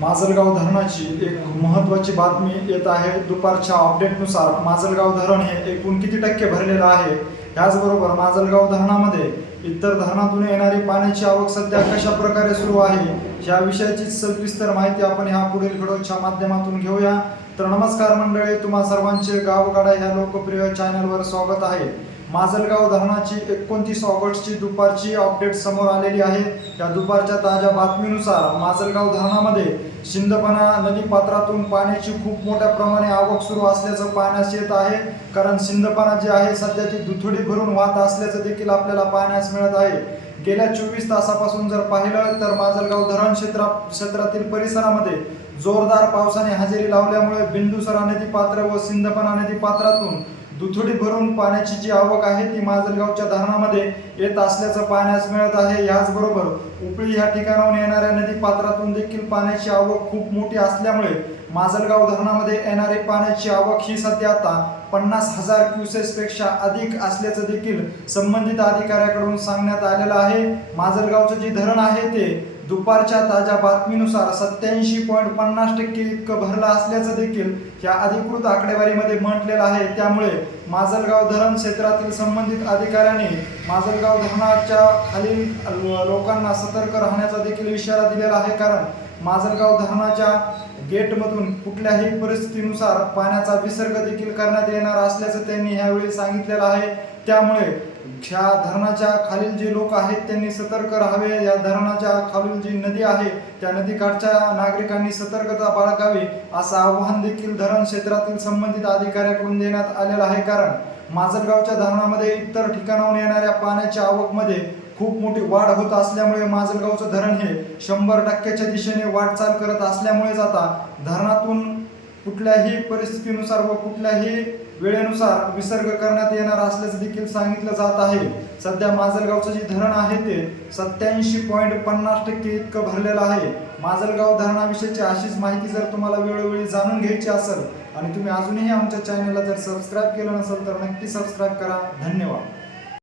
माजलगाव धरणाची एक महत्त्वाची बातमी येत आहे. दुपारच्या अपडेटनुसार माजलगाव धरण हे एकूण किती टक्के भरलेलं आहे? त्याचबरोबर माजलगाव धरणामध्ये इतर धरणातून येणारी पाण्याची आवक सध्या कशा प्रकारे सुरू आहे? या विषयाची सविस्तर माहिती आपण ह्या पुढील घडोच्या माध्यमातून घेऊया. तर नमस्कार मंडळी तुम्हा सर्वांचे गावगाडा ह्या लोकप्रिय चॅनलवर स्वागत आहे. माजलगाव धरणाची एकोणतीस ऑगस्टची दुपारची अपडेट समोर आलेली आहे. या दुपारच्या ताज्या बातमीनुसार माजलगाव धरणामध्ये शिंदपणा नदी पात्रातून पाण्याची खूप मोठ्या प्रमाणे आवक सुरू असल्याचं पाहण्यास येत आहे. कारण शिंदपणा जे आहे सध्याची दुथडी भरून वाहत असल्याचं देखील आपल्याला पाहण्यास मिळत आहे. गेल्या चोवीस तासापासून जर पाहिलं तर माजलगाव धरण क्षेत्रा क्षेत्रातील परिसरामध्ये जोरदार पावसाने हजेरी लावल्यामुळे बिंदुसरा नदी पात्र व सिंदपणा नदी पात्रातून दुथडी भरून पाण्याची जी आवक आहे ती माजलगावच्या धरणामध्ये येत असल्याचं पाहण्यास मिळत आहे. याचबरोबर उपळी या ठिकाणाहून येणाऱ्या नदी पात्रातून देखील पाण्याची आवक खूप मोठी असल्यामुळे माजलगाव धरणामध्ये येणारी पाण्याची आवक ही सध्या आता पन्नास हजार क्युसेसपेक्षा अधिक असल्याचं देखील संबंधित अधिकाऱ्याकडून सांगण्यात आलेलं आहे. माजलगावचं जे धरण आहे ते दुपारच्या ताज्या बातमीनुसार सत्याऐंशी पॉईंट पन्नास टक्के इतकं भरलं असल्याचं देखील या अधिकृत आकडेवारीमध्ये म्हटलेलं आहे. त्यामुळे माजलगाव धरण क्षेत्रातील संबंधित अधिकाऱ्यांनी माजलगाव धरणाच्या खालील लोकांना सतर्क राहण्याचा देखील इशारा दिलेला आहे. कारण माजलगाव धरणाच्या गेटमधून कुठल्याही परिस्थितीनुसार पाण्याचा विसर्ग देखील करण्यात येणार असल्याचं त्यांनी ह्यावेळी सांगितलेलं आहे. त्यामुळे ह्या धरणाच्या खालील जे लोक आहेत त्यांनी सतर्क राहावे. या धरणाच्या खालील जी नदी आहे त्या नदीकाठच्या नागरिकांनी सतर्कता बाळगावी असं आवाहन देखील धरण क्षेत्रातील संबंधित अधिकाऱ्याकडून देण्यात आलेलं आहे. कारण माजलगावच्या धरणामध्ये इतर ठिकाणाहून येणाऱ्या पाण्याच्या आवकमध्ये खूप मोठी वाढ होत असल्यामुळे माजलगावचं धरण हे शंभर टक्क्याच्या दिशेने वाटचाल करत असल्यामुळेच आता धरणातून कुठल्याही परिस्थितीनुसार व कुठल्याही वेळेनुसार विसर्ग करण्यात येणार असल्याचं देखील सांगितलं जात आहे. सध्या माजलगावचं जे धरण आहे ते सत्याऐंशी पॉईंट पन्नास टक्के इतकं भरलेलं आहे. माजलगाव धरणाविषयीची अशीच माहिती जर तुम्हाला वेळोवेळी जाणून घ्यायची असेल आणि तुम्ही अजूनही आमच्या चॅनलला जर सबस्क्राईब केलं नसेल तर नक्की सबस्क्राईब करा. धन्यवाद.